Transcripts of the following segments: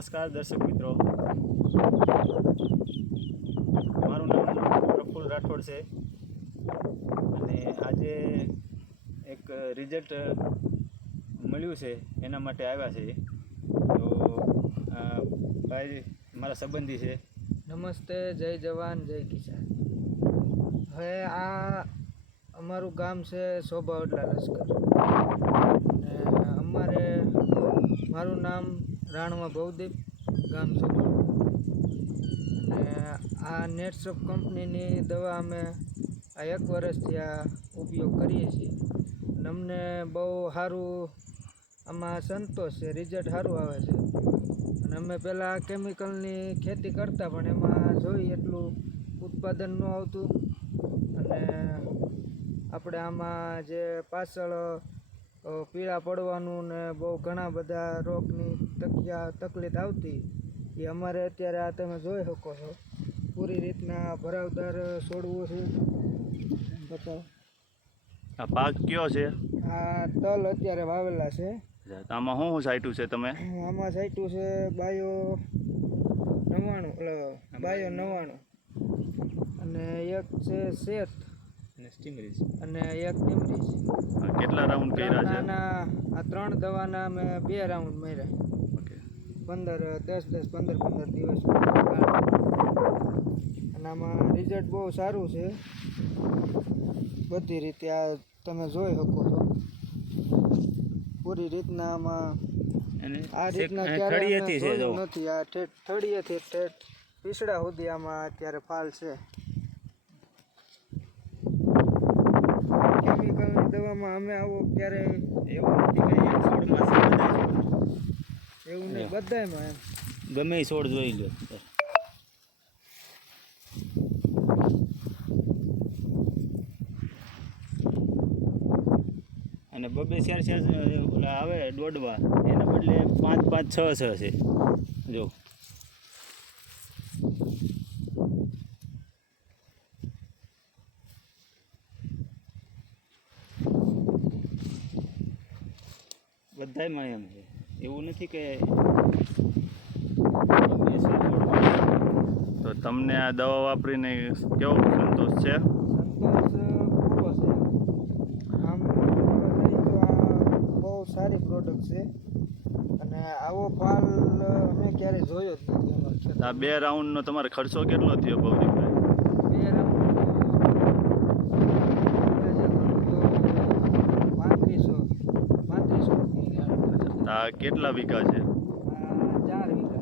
નમસ્કાર દર્શક મિત્રો, મારું નામ પ્રફુલ્લ રાઠોડ છે અને આજે એક રિઝલ્ટ મળ્યું છે એના માટે આવ્યા છે. તો ભાઈ મારા સંબંધી છે. નમસ્તે, જય જવાન જય કિસાન. હવે આ અમારું ગામ છે શોભાવડલા લશ્કર ને મારું નામ રાણવા ભવદીપ, ગામ શોભાવડલા. અને આ નેટસપ કંપનીની દવા અમે આ 1 વર્ષથી આ ઉપયોગ કરીએ છીએ અને અમને બહુ સારું આમાં સંતોષ છે, રિઝલ્ટ સારું આવે છે. અને અમે પહેલાં કેમિકલની ખેતી કરતા પણ એમાં જોઈ એટલું ઉત્પાદન ન આવતું અને આપણે આમાં જે પાછળ પીળા પડવાનું ને બહુ ઘણા બધા રોગની તકલીફ આવતી એ અમારે અત્યારે આ તમે જોઈ શકો છો પૂરી રીતના ભરાવદાર છોડવું છે. બતાવો આ પાક કયો છે? આ તલ અત્યારે વાવેલા છે. આમાં શું સાઈટું છે તમે? આમાં સાઈટું છે બાયો 99 અને એક છે શેત અને એક ટીમરીજ. કેટલા રાઉન્ડ કર્યા છે? આ 3 દવાના અમે 2 રાઉન્ડ માર્યા. 15 દિવસ અને આમાં રિઝલ્ટ બહુ સારું છે બધી રીતે. આ તમે જોઈ શકો છો પૂરી રીતના આમાં આ રીતના ક્યારેય જોયું નથી. આ થળિયેથી ઠેઠ પીસડા સુધી આમાં અત્યારે ફાલ છે. કેમિકલની દવામાં અમે આવો ક્યારે એવું નથી ભાઈ, એક છોડમાં છે બધા છોડ. એવું નહીં, બધાયમાં એમ ગમે એ છોડ જોઈ લો. અને 2-4 ઓલા આવે દોડવા, એના બદલે 5-5-6 છે. જો બધાયમાં એમ છે, એવું નથી કે. તો તમને આ દવા વાપરીને કેવો સંતોષ છે? સંતોષ પૂરો છે. આમ નહીં તો આ બહુ સારી પ્રોડક્ટ છે અને આવો ફાલ અમે ક્યારેય જોયો જ નથી અમારા ખેતરમાં. આ 2 રાઉન્ડનો તમારે ખર્ચો કેટલો થયો ભવદીપભાઈ? 2 રાઉન્ડ 3500 રૂપિયા. આ કેટલા વીઘા છે? 4 વીઘા.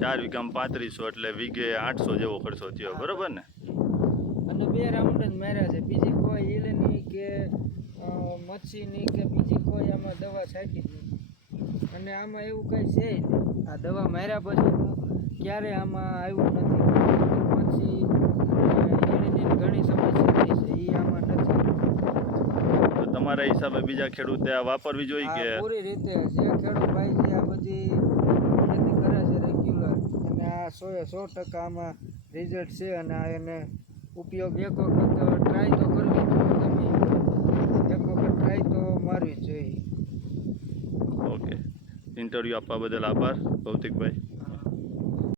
4 વીઘામાં 3500 એટલે વીઘે 800 જેવો ખર્ચો થયો, બરોબર ને? અને 2 રાઉન્ડ જ માર્યા છે, બીજી કોઈ ઈલની કે મચ્છીની કે બીજી કોઈ આમાં દવા છાંટી જ નથી. અને આમાં એવું કંઈ છે નહીં. આ દવા માર્યા પછીનું ક્યારે આમાં આવ્યું નથી. મચ્છી ઈલની ઘણી સમસ્યા થઈ છે, એ આમાં નથી. તો તમારા હિસાબે બીજા ખેડૂતે આ વાપરવી જોઈએ કે? પૂરી રીતે જે ખેડૂત ભાઈ છે આ બધી ખેતી કરે છે રેગ્યુલર અને આ 100% આમાં રિઝલ્ટ છે. અને આ એને ઉપયોગ એક વખત ટ્રાય તો કરવી જોઈએ, ગમે એક વખત ટ્રાય તો મારવી જ જોઈએ. ઓકે, ઇન્ટરવ્યૂ આપવા બદલ આભાર ભૌતિકભાઈ.